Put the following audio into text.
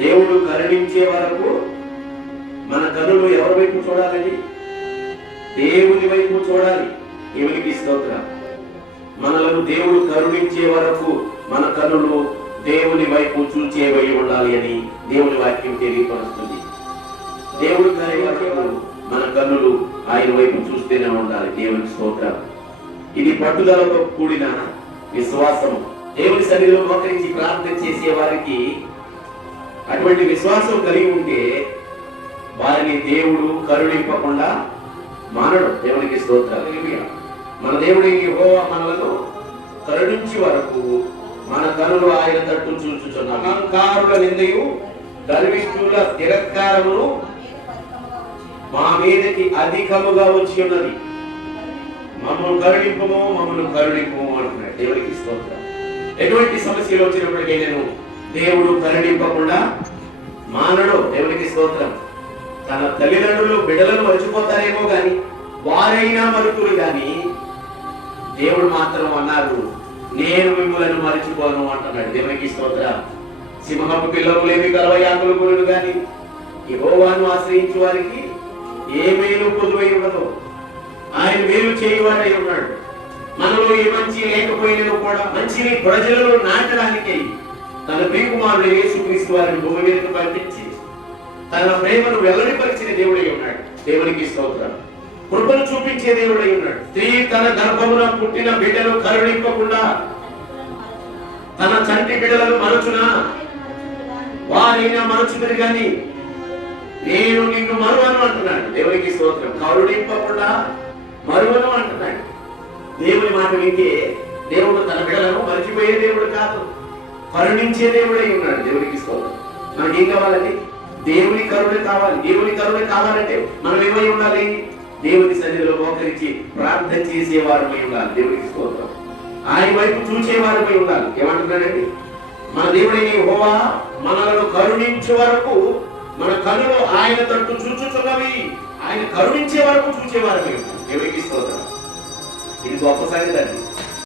దేవుడు కరుణించే వరకు మన కనులు ఎవరి వైపు చూడాలని? దేవుని వైపు చూడాలి. దేవునికి స్తోత్రం. మనలను దేవుడు కరుణించే వరకు మన కనులు దేవుని వైపు చూచేవై ఉండాలి అని దేవుని వాక్యం తెలియపరుస్తుంది. దేవుడు కరే మన కన్నులు ఆయన వైపు చూస్తేనే ఉండాలి. దేవుని స్తోత్రం. ఇది పట్టుదలతో కూడిన విశ్వాసం దేవుని సన్నిధిలో మోకరించి ప్రార్థన చేసే వారికి అటువంటి విశ్వాసం కలిగి ఉంటే వారిని దేవుడు కరుణింపకుండా మానడు. దేవునికి స్తోత్రాలు మన దేవుడి యహోవా మనలను కరుణించి వరకు మన కనులు ఆయన తట్టు చూచుచున్న అహంకారుల నిందయు గర్విష్ఠుల తిరస్కారమును మా మీదకి అధికముగా వచ్చి ఉన్నది. మమ్మల్ని కరుణింపము మమ్మల్ని కరుణింపము అంటున్నాడు. దేవునికి స్తోత్రం ఎటువంటి సమస్యలు వచ్చినప్పటికీ నేను దేవుడు కరుణింపకుండా మానడు దేవునికి స్తోత్రం. తన తల్లిదండ్రులు బిడ్డలను మరిచిపోతారేమో గాని వారైనా మరుపులు గాని దేవుడు మాత్రం అన్నారు నేను మిమ్మల్ని మరిచిపోను అంటున్నాడు దేవునికి స్తోత్రం. సింహపు పిల్లలు లేని గలవయాకులు గురులు కానీ యహోవాను ఆశ్రయించు వారికి ఏ మేలు పొదువై ఉండదు. ఆయన మేలు చేయువాడై ఉన్నాడు. మనలో ఏ మంచి లేకపోయినా కూడా మంచిని ప్రజలలో నాటడానికి తన ప్రియకుమారుడు యేసుక్రీస్తు వారిని భూమి మీదకు పంపించి తన ప్రేమను వెల్లడిపరిచిన దేవుడై ఉన్నాడు. దేవునికి స్తోత్రం. కృపను చూపించే దేవుడై ఉన్నాడు. స్త్రీ తన గర్భమున పుట్టిన బిడ్డను కరుణింపకుండా తన చంటి బిడ్డలను మరచునా? వారైనా మరచుదురు గాని నేను నిన్ను మరువను అంటున్నాడు. దేవునికి స్తోత్రం. కరుణింపకుండా మరువను అంటున్నాడు. దేవుని మాట వింటే దేవుడు తన బిడ్డలను మరచిపోయే దేవుడు కాదు. కరుణించే దేవుడై ఉన్నాడు దేవునికి స్తోత్రం. మనకి ఏం కావాలండి దేవుని కరుణ కావాలి దేవుని కరుణ కావాలంటే మనం ఏమై ఉండాలి? దేవుని సన్నిధిలో మోకరించి ప్రార్థన చేసేవారమై ఉండాలి దేవునికి స్తోత్రం. ఆయన వైపు చూసేవారమై ఉండాలి. ఏమంటున్నాడండి? మన దేవుడిని హోవా మనలను కరుణించే వరకు మన కనులు ఆయన తట్టు చూచుచున్నవి. ఆయన కరుణించే వరకు చూచేవారమై ఉండాలి. దేవునికి స్తోత్రం. ఇది గొప్ప సంగతి అండి.